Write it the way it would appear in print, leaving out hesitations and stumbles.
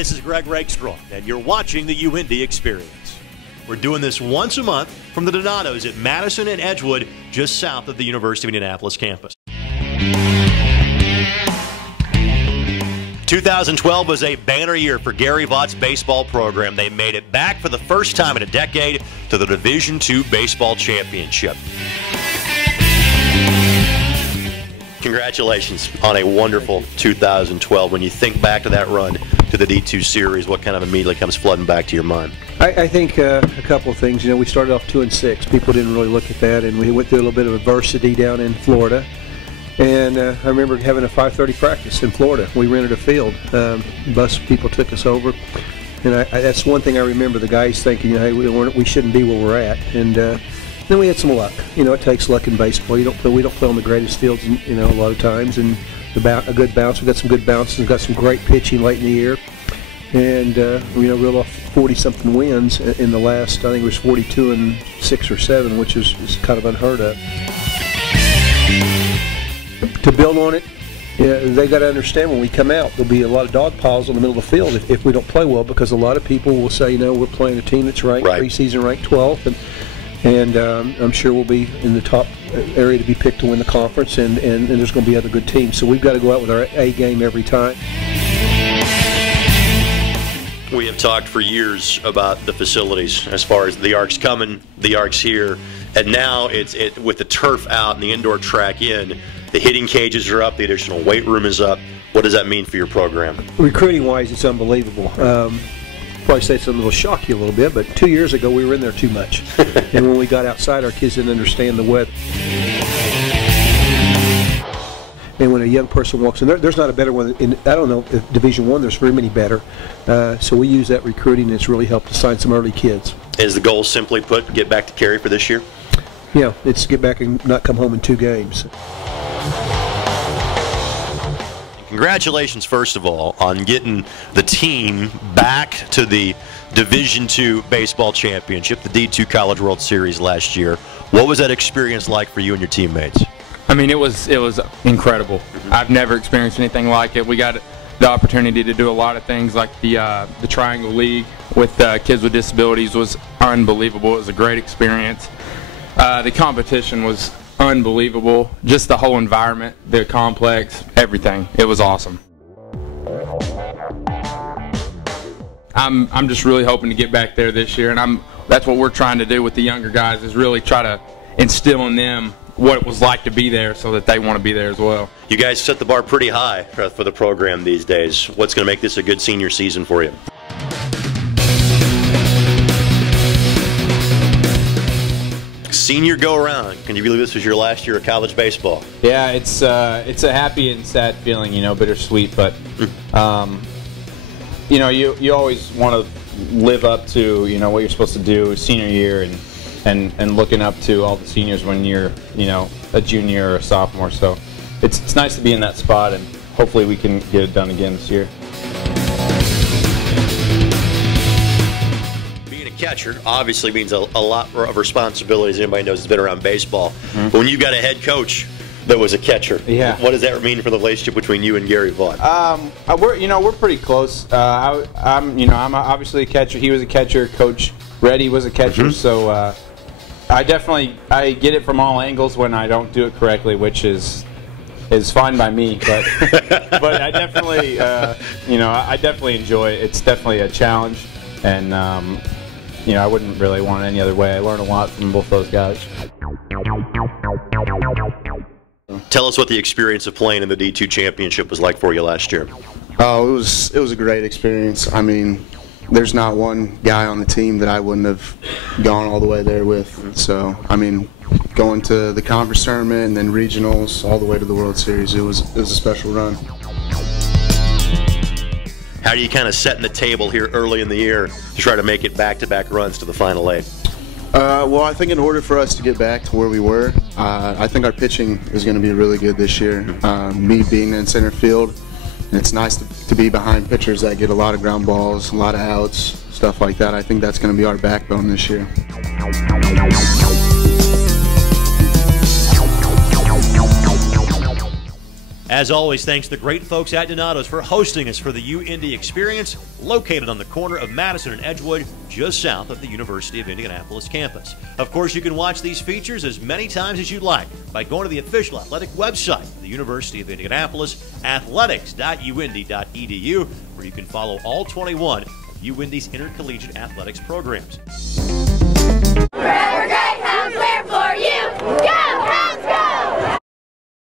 this is Greg Rakestraw, and you're watching the UIndy Experience. We're doing this once a month from the Donatos at Madison and Edgewood, just south of the University of Indianapolis campus. 2012 was a banner year for Gary Vaught's baseball program. They made it back for the first time in a decade to the Division II baseball championship. Congratulations on a wonderful 2012. When you think back to that run to the D2 series, what kind of immediately comes flooding back to your mind? I think a couple of things. You know, we started off 2-6. People didn't really look at that, and we went through a little bit of adversity down in Florida. And I remember having a 5:30 practice in Florida. We rented a field. Bus people took us over, and that's one thing I remember. The guys thinking, hey, we shouldn't be where we're at, and then we had some luck. You know, it takes luck in baseball. We don't play on the greatest fields, you know, a lot of times, and a good bounce. We got some good bounces. We got some great pitching late in the year, and you know, reeled off 40-something wins in the last. I think it was 42-6 or 7, which is kind of unheard of. To build on it, they got to understand when we come out, there'll be a lot of dog piles in the middle of the field if we don't play well, because a lot of people will say, you know, we're playing a team that's ranked preseason ranked 12th, and I'm sure we'll be in the top area to be picked to win the conference, and there's going to be other good teams. So we've got to go out with our A game every time. We have talked for years about the facilities as far as the Ark's coming, the Ark's here, and now with the turf out and the indoor track in, the hitting cages are up, the additional weight room is up. What does that mean for your program? Recruiting-wise, it's unbelievable. Probably say something that will shock you a little bit, but 2 years ago we were in there too much. And when we got outside, our kids didn't understand the weather. And when a young person walks in, there's not a better one. I don't know if Division I, there's very many better. So we use that recruiting, and it's really helped to sign some early kids. Is the goal, simply put, get back to Cary for this year? Yeah, it's get back and not come home in 2 games. Congratulations, first of all, on getting the team back to the Division II baseball championship, the D2 College World Series last year. What was that experience like for you and your teammates? I mean, it was incredible. I've never experienced anything like it. We got the opportunity to do a lot of things, like the Triangle League with kids with disabilities was unbelievable. It was a great experience. The competition was unbelievable. Just the whole environment, the complex, everything. It was awesome. I'm just really hoping to get back there this year, and that's what we're trying to do with the younger guys, is really try to instill in them what it was like to be there so that they want to be there as well. You guys set the bar pretty high for the program these days. What's going to make this a good senior season for you? Senior go-around. Can you believe this was your last year of college baseball? Yeah, it's a happy and sad feeling, you know, bittersweet. But you know, you always want to live up to, you know, what you're supposed to do senior year, and looking up to all the seniors when you're, you know, a junior or a sophomore. So it's nice to be in that spot, and hopefully we can get it done again this year. Catcher obviously means a lot of responsibilities. Anybody knows has been around baseball. But when you've got a head coach that was a catcher, yeah, what does that mean for the relationship between you and Gary Vaught? We're pretty close. I'm obviously a catcher. He was a catcher. Coach Reddy was a catcher. So I get it from all angles when I don't do it correctly, which is fine by me. But but I definitely I definitely enjoy it. It's definitely a challenge, and you know, I wouldn't really want it any other way. I learned a lot from both those guys. Tell us what the experience of playing in the D2 championship was like for you last year. Oh, it was a great experience. I mean, there's not one guy on the team that I wouldn't have gone all the way there with. So, I mean, going to the conference tournament and then regionals all the way to the World Series, it was a special run. How are you kind of setting the table here early in the year to try to make it back-to-back runs to the Final 8? Well, I think in order for us to get back to where we were, I think our pitching is going to be really good this year. Me being in center field, and it's nice to be behind pitchers that get a lot of ground balls, a lot of outs, stuff like that. I think that's going to be our backbone this year. As always, thanks to the great folks at Donato's for hosting us for the UIndy Experience, located on the corner of Madison and Edgewood, just south of the University of Indianapolis campus. Of course, you can watch these features as many times as you'd like by going to the official athletic website of the University of Indianapolis, athletics.uindy.edu, where you can follow all 21 of UIndy's intercollegiate athletics programs.